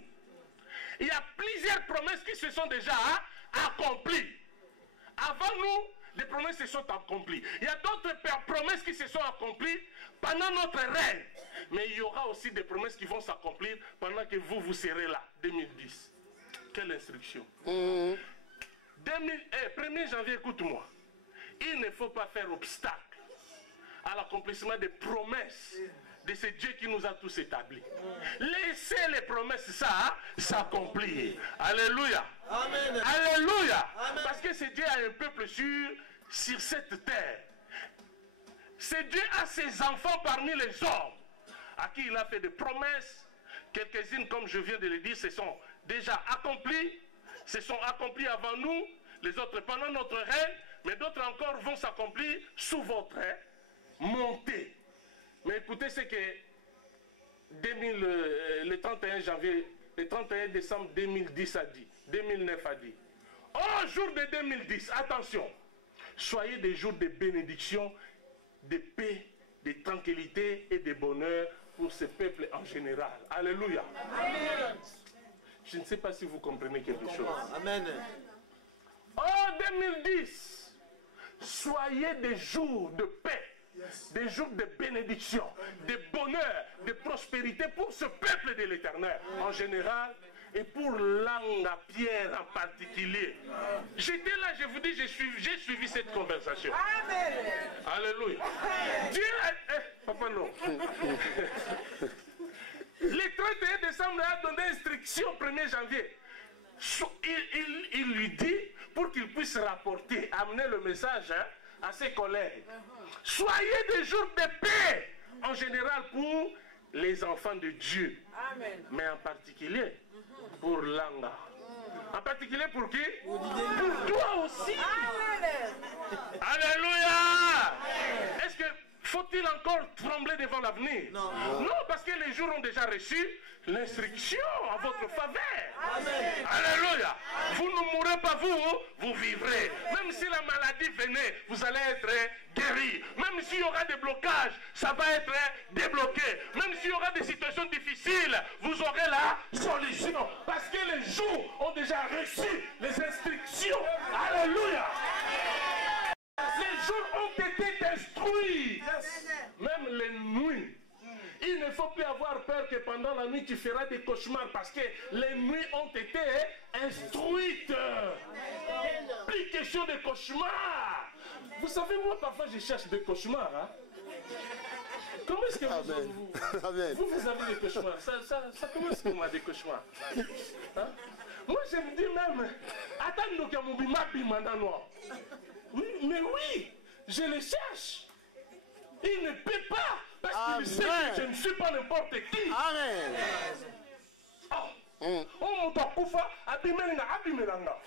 Il y a plusieurs promesses qui se sont déjà accomplies. Avant nous, les promesses se sont accomplies. Il y a d'autres promesses qui se sont accomplies pendant notre règne. Mais il y aura aussi des promesses qui vont s'accomplir pendant que vous serez là, 2010. Quelle instruction. 1er janvier, écoute-moi. Il ne faut pas faire obstacle à l'accomplissement des promesses de ce Dieu qui nous a tous établis. Laissez les promesses s'accomplir. Alléluia. Amen. Alléluia. Amen. Parce que ce Dieu a un peuple sur cette terre. Ce Dieu a ses enfants parmi les hommes à qui il a fait des promesses. Quelques-unes, comme je viens de le dire, se sont déjà accomplies. Se sont accomplies avant nous. Les autres pendant notre règne. Mais d'autres encore vont s'accomplir sous votre montée. Mais écoutez ce que le 31 décembre 2010 a dit, 2009 a dit. Au jour de 2010, attention, soyez des jours de bénédiction, de paix, de tranquillité et de bonheur pour ce peuple en général. Alléluia. Amen. Je ne sais pas si vous comprenez quelque chose. Amen. En 2010, soyez des jours de paix. Des jours de bénédiction, de bonheur, de prospérité pour ce peuple de l'Éternel en général et pour Langa Pierre en particulier. J'étais là, je vous dis, j'ai suivi cette conversation. Amen. Alléluia. Dieu a... Papa non. Le 31 décembre a donné instruction au 1er janvier. Il lui dit, pour qu'il puisse rapporter, amener le message à ses collègues. Soyez des jours de paix en général pour les enfants de Dieu. Amen. Mais en particulier pour Langa. En particulier pour qui? Pour toi aussi. Amen. Alléluia. Est-ce que faut-il encore trembler devant l'avenir? Non. Non, parce que les jours ont déjà reçu l'instruction en votre faveur. Amen. Alléluia. Vous ne mourrez pas, vous vivrez. Même si la maladie venait, vous allez être guéri. Même s'il y aura des blocages, ça va être débloqué. Même s'il y aura des situations difficiles, vous aurez la solution. Parce que les jours ont déjà reçu les instructions. Alléluia. Les jours ont été instruits. Même les nuits. Il ne faut plus avoir peur que pendant la nuit tu feras des cauchemars parce que les nuits ont été instruites. Plus question de cauchemars. Vous savez, moi parfois je cherche des cauchemars. Hein? Comment est-ce que vous avez des cauchemars? Ça commence comment des cauchemars? Hein? Moi je me dis même, attends, qu'il y oui, mais oui, je le cherche. Il ne peut pas. Parce qu'il sait que je ne suis pas n'importe qui. Amen. Oh, mon takufa, abimelanga.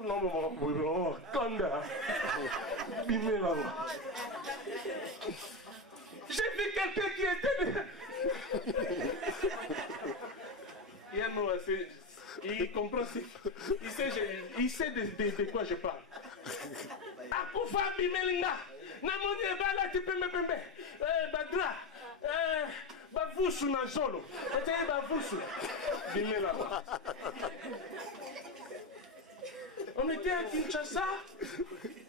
Non, non, Kanda. Abimelanga. J'ai vu quelqu'un qui était. Il comprend, il sait de quoi je parle. Akufa bimelinga. Namoni bala tipembe pembe. Badra. Bavusu na zolo. Ete bavusu. Bimelinga. On était à Kinshasa.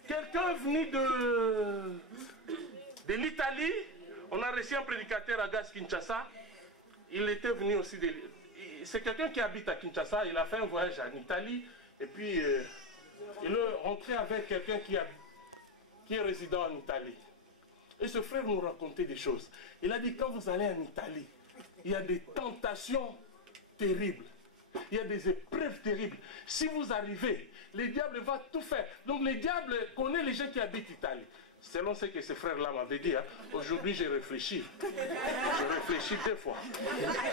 Quelqu'un venu de l'Italie On a reçu un prédicateur à Gaz Kinshasa. Il était venu aussi de... C'est quelqu'un qui habite à Kinshasa. Il a fait un voyage en Italie. Et puis, il est rentré avec quelqu'un qui est résident en Italie. Et ce frère nous racontait des choses. Il a dit, quand vous allez en Italie, il y a des tentations terribles. Il y a des épreuves terribles. Si vous arrivez, le diable va tout faire. Donc le diable connaît les gens qui habitent l'Italie. Selon ce que ce frère-là m'avait dit, hein, aujourd'hui j'ai réfléchi. Je réfléchis 2 fois.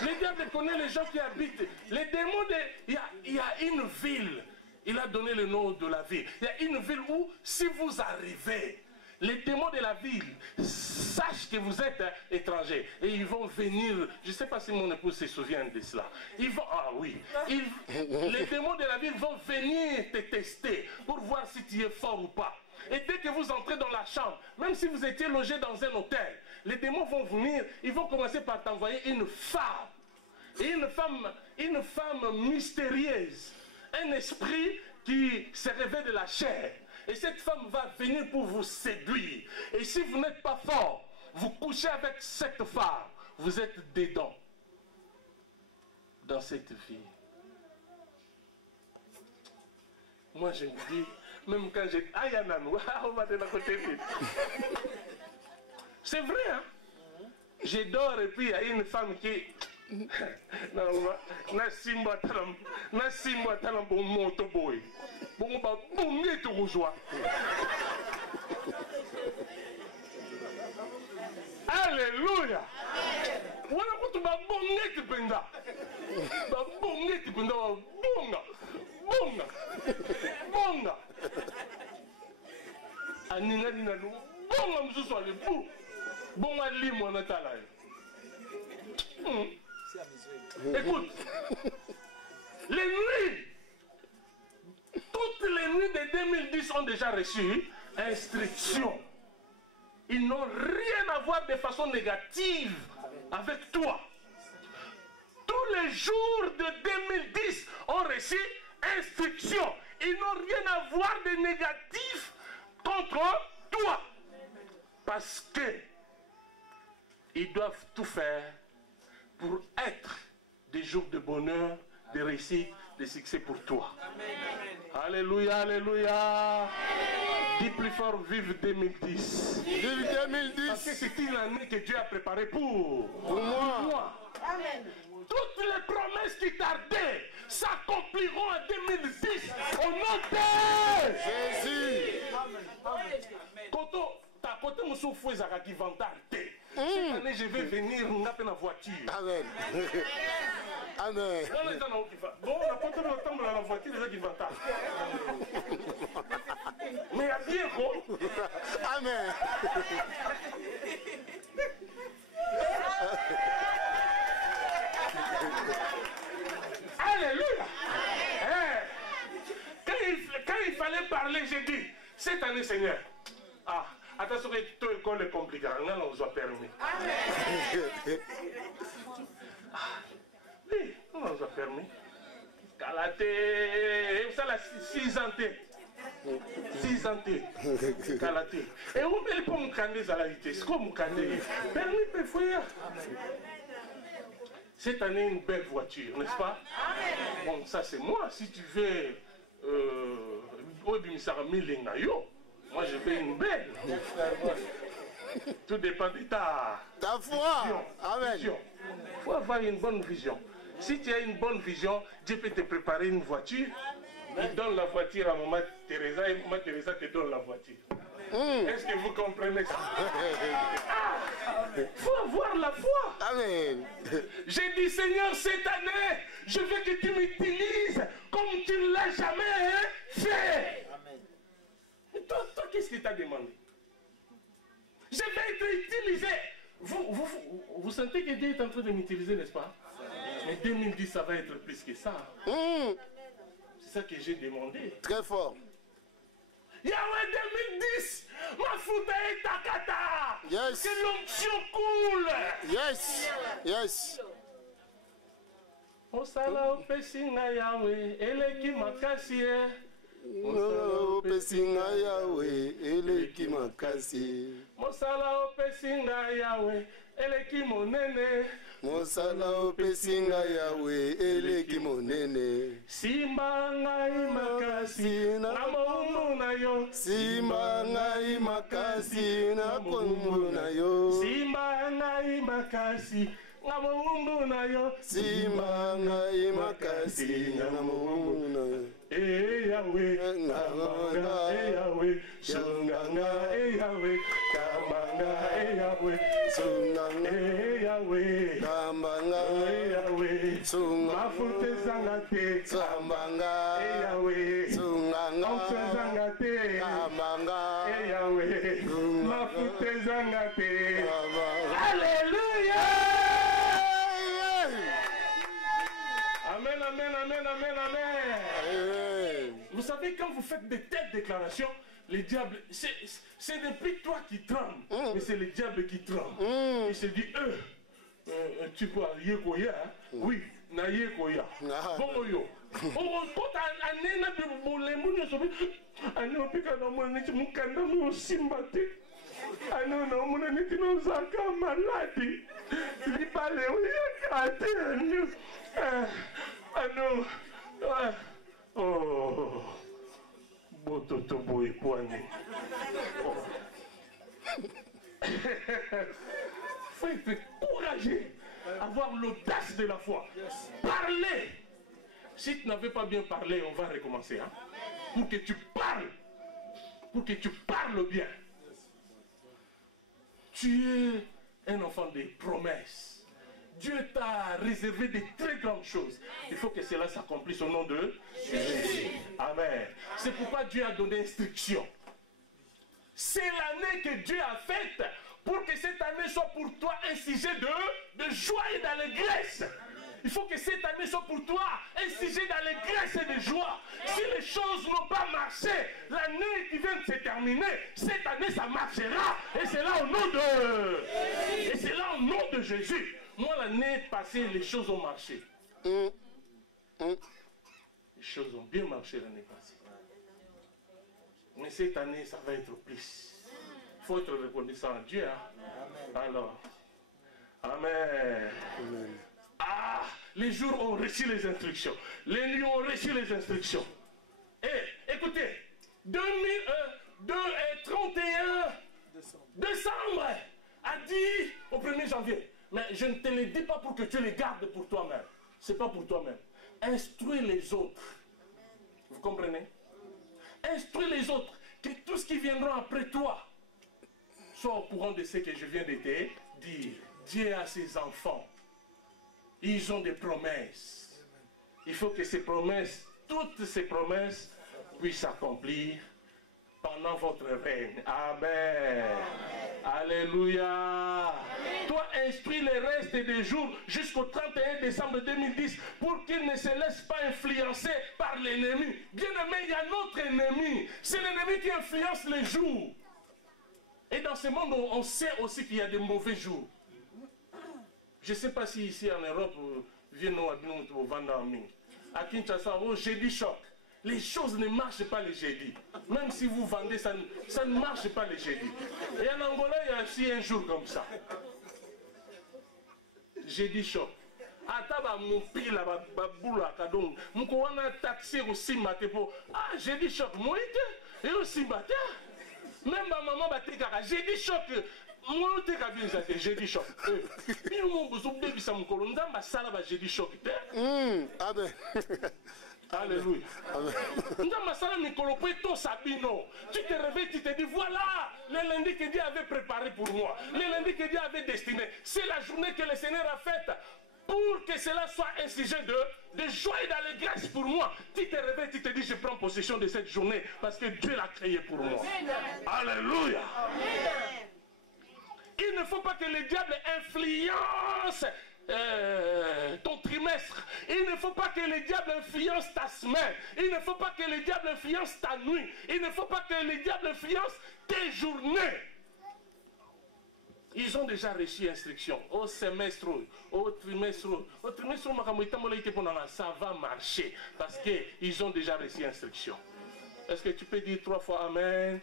Le diable connaît les gens qui habitent. Les démons, il y a une ville. Il a donné le nom de la ville. Il y a une ville où, si vous arrivez, les démons de la ville sachent que vous êtes étranger et ils vont venir. Je ne sais pas si mon épouse se souvient de cela. Ils vont, ah oui, les démons de la ville vont venir te tester pour voir si tu es fort ou pas. Et dès que vous entrez dans la chambre, même si vous étiez logé dans un hôtel, les démons vont venir, ils vont commencer par t'envoyer une femme. Et une femme mystérieuse. Un esprit qui se révèle de la chair. Et cette femme va venir pour vous séduire. Et si vous n'êtes pas fort, vous couchez avec cette femme. Vous êtes dedans. Dans cette vie. Moi je me dis, même quand j'ai... Ah, Yananou, on va de la côté vite. C'est vrai, hein? Je dors et puis il y a une femme qui... na simba talam bon moto boy bon ba bonge to rejoie. Alléluia. Voilà ko ba bonge te penda. Ba bonge te penda bonga. Aninga dina lu bonga msusu ale bu. Bonga limo na tala. Écoute, les nuits, toutes les nuits de 2010 ont déjà reçu instruction. Ils n'ont rien à voir de façon négative avec toi. Tous les jours de 2010 ont reçu instruction. Ils n'ont rien à voir de négatif contre toi. Parce que ils doivent tout faire pour être des jours de bonheur, de réussite, de succès pour toi. Amen. Alléluia, alléluia. Dis plus fort, vive 2010. Vive 2010. Parce que c'est une année que Dieu a préparée pour moi. Amen. Toutes les promesses qui tardaient s'accompliront en 2010 au nom de Jésus. Amen. Koto, ta côté mon souffle qui vantard. Cette année, je vais venir dans la voiture. Amen. Amen. Bon, on a pas tout le temps dans la voiture, les gens qui vantard. Mais il y a bien gros. Amen. Alléluia. Quand il fallait parler, j'ai dit, cette année, Seigneur, attention que toute école est compliquée, on nous a permis. Oui, on nous a permis. Kalaté, ça la 6 ans. 6 ans. Kalaté. Et où est le pour me canner à la vitesse? Comme me canner. Permis de faire. Cette année, une belle voiture, n'est-ce pas? Bon, ça c'est moi. Si tu veux, moi je veux une belle. Tout dépend de ta foi. vision. Amen. Il faut avoir une bonne vision. Si tu as une bonne vision, Dieu peut te préparer une voiture. Il donne la voiture à Maman Teresa et Maman Teresa te donne la voiture. Est-ce que vous comprenez ça? Il faut avoir la foi. Amen. J'ai dit, Seigneur, cette année, je veux que tu m'utilises comme tu ne l'as jamais fait. Mais toi, qu'est-ce qu'il t'a demandé? Je vais être utilisé. Vous sentez que Dieu est en train de m'utiliser, n'est-ce pas? Mais 2010, ça va être plus que ça. C'est ça que j'ai demandé. Très fort. Yahweh 2010, ma foute est takata. Yes. Que l'onction coule. Yes. Yes. Osala opesinga Yahweh, eleki makasi. opesinga yawe eleki makasi. Mosala opesinga yawe eleki monene. Mosala opesinga yawe eleki monene. Simba ngai makasi na moumbu na yo. Simba ngai makasi na kombu na yo. Simba ngai makasi na moumbu na yo. Simba ngai makasi na moumbu na yo. Yahweh, Kamanga, Yahweh, Shunganga, Yahweh, Kamanga, Yahweh, Sunganga, Yahweh, Kambanga, Yahweh, Sunga, Mafute Zangate, Sambanga, Yahweh, Sunganga, Mafute Zangate, Kambanga, Yahweh, Mafute Zangate. Kambanga. Alléluia! Amen, amen, amen, amen, amen. Vous savez, quand vous faites de telles déclarations, les diables, c'est depuis toi qui tremble, mais c'est le diable qui tremble. Il se dit, tu peux aller koya, oui, na ye koya. Bon yo. On porte un nena de bolemoun so. Ano pika no mo niti mukanda mo simbate. Ano no mo niti no zaka maladi. Li pale o yakate anu. Ano. Oh. Bototo boy poane. Faut être courageux, avoir l'audace de la foi. Parler. Si tu n'avais pas bien parlé, on va recommencer. Hein? Pour que tu parles. Pour que tu parles bien. Tu es un enfant des promesses. Dieu t'a réservé de très grandes choses. Il faut que cela s'accomplisse au nom de Jésus. Amen. C'est pourquoi Dieu a donné instruction. C'est l'année que Dieu a faite pour que cette année soit pour toi un sujet de joie et d'allégresse. Il faut que cette année soit pour toi un sujet d'allégresse et de joie. Si les choses n'ont pas marché, l'année qui vient de se terminer, cette année ça marchera. Et c'est là au nom de... Et c'est là au nom de Jésus. Moi l'année passée, les choses ont marché. Les choses ont bien marché l'année passée. Mais cette année, ça va être plus. Il faut être reconnaissant à Dieu. Hein? Alors, Amen. Amen. Ah, les jours ont reçu les instructions. Les nuits ont reçu les instructions. Et écoutez, 31 décembre a dit au 1er janvier. Mais je ne te le dis pas pour que tu les gardes pour toi-même. Ce n'est pas pour toi-même. Instruis les autres. Vous comprenez? Instruis les autres. Que tout ce qui viendra après toi soit au courant de ce que je viens de te dire. Dieu a ses enfants. Ils ont des promesses. Il faut que ces promesses, toutes ces promesses, puissent s'accomplir pendant votre règne. Amen. Alléluia. Amen. Toi, instruis les restes des jours jusqu'au 31 décembre 2010 pour qu'ils ne se laissent pas influencer par l'ennemi. Bien aimé, il y a notre ennemi. C'est l'ennemi qui influence les jours. Et dans ce monde, on sait aussi qu'il y a des mauvais jours. Je ne sais pas si ici en Europe, viennent au Vandami. À Kinshasa, au jeudi choc. Les choses ne marchent pas le jeudi. Même si vous vendez, ça ne marche pas le jeudi. Et en Angola, il y a aussi un jour comme ça. Jeudi choc. Ataba mon pile la baboula kadong. Mko wana taxi aussi maté pour ah jeudi choc moi et aussi matin. Même ma maman ba tekaka jeudi choc. Moi te ka bien ça jeudi choc. Puis mon besoin de bisa mukolo ndamba sala ba jeudi choc. Amen. Alléluia. Tu te réveilles, tu te dis voilà le lundi que Dieu avait préparé pour moi, le lundi que Dieu avait destiné. C'est la journée que le Seigneur a faite pour que cela soit un sujet de joie et d'allégresse pour moi. Tu te réveilles, tu te dis je prends possession de cette journée parce que Dieu l'a créée pour moi. Alléluia. Il ne faut pas que le diable influence ton trimestre. Il ne faut pas que le diable influence ta semaine. Il ne faut pas que le diable influence ta nuit. Il ne faut pas que le diable influence tes journées. Ils ont déjà reçu instruction au semestre, au trimestre. Au trimestre, ça va marcher parce qu'ils ont déjà reçu instruction. Est-ce que tu peux dire 3 fois Amen?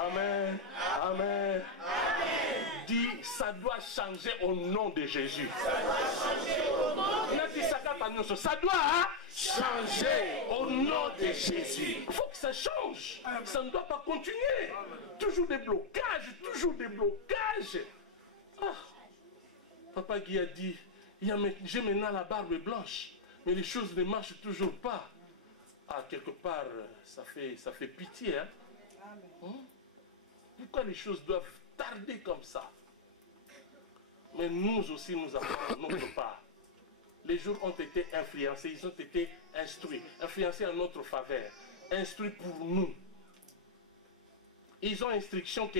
Amen. Amen. Dis, ça doit changer au nom de Jésus. Ça doit changer au nom de Jésus. Il faut que ça change. Ça ne doit pas continuer. Toujours des blocages, toujours des blocages. Ah. Papa Guy a dit, j'ai maintenant la barbe blanche, mais les choses ne marchent toujours pas. Ah, quelque part, ça fait pitié. Hein? Pourquoi les choses doivent tarder comme ça? Mais nous aussi, nous avons notre part. Les jours ont été influencés, ils ont été instruits, influencés en notre faveur, instruits pour nous. Ils ont instruction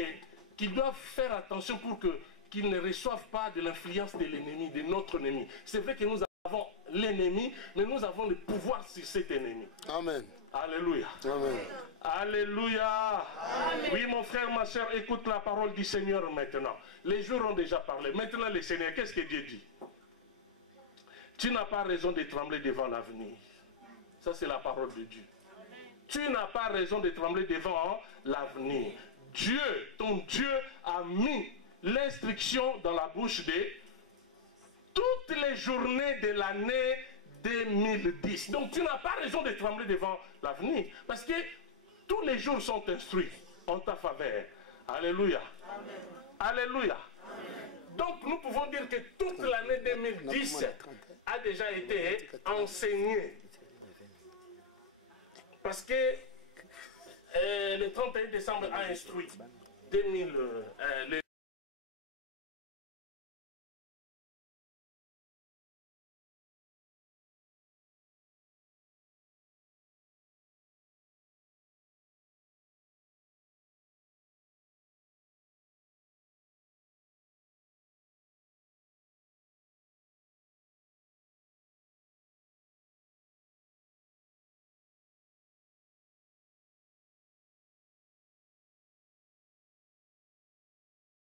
qu'ils doivent faire attention pour qu'ils ne reçoivent pas de l'influence de l'ennemi, de notre ennemi. C'est vrai que nous avons l'ennemi, mais nous avons le pouvoir sur cet ennemi. Amen. Alléluia. Amen. Alléluia. Amen. Oui, mon frère, ma soeur, écoute la parole du Seigneur maintenant. Les jours ont déjà parlé. Maintenant, le Seigneur, qu'est-ce que Dieu dit? Tu n'as pas raison de trembler devant l'avenir. Ça, c'est la parole de Dieu. Tu n'as pas raison de trembler devant l'avenir. Dieu, ton Dieu, a mis l'instruction dans la bouche de toutes les journées de l'année 2010. Donc tu n'as pas raison de trembler devant l'avenir. Parce que tous les jours sont instruits en ta faveur. Alléluia. Amen. Alléluia. Amen. Donc nous pouvons dire que toute l'année 2010 a déjà été enseignée. Parce que le 31 décembre a instruit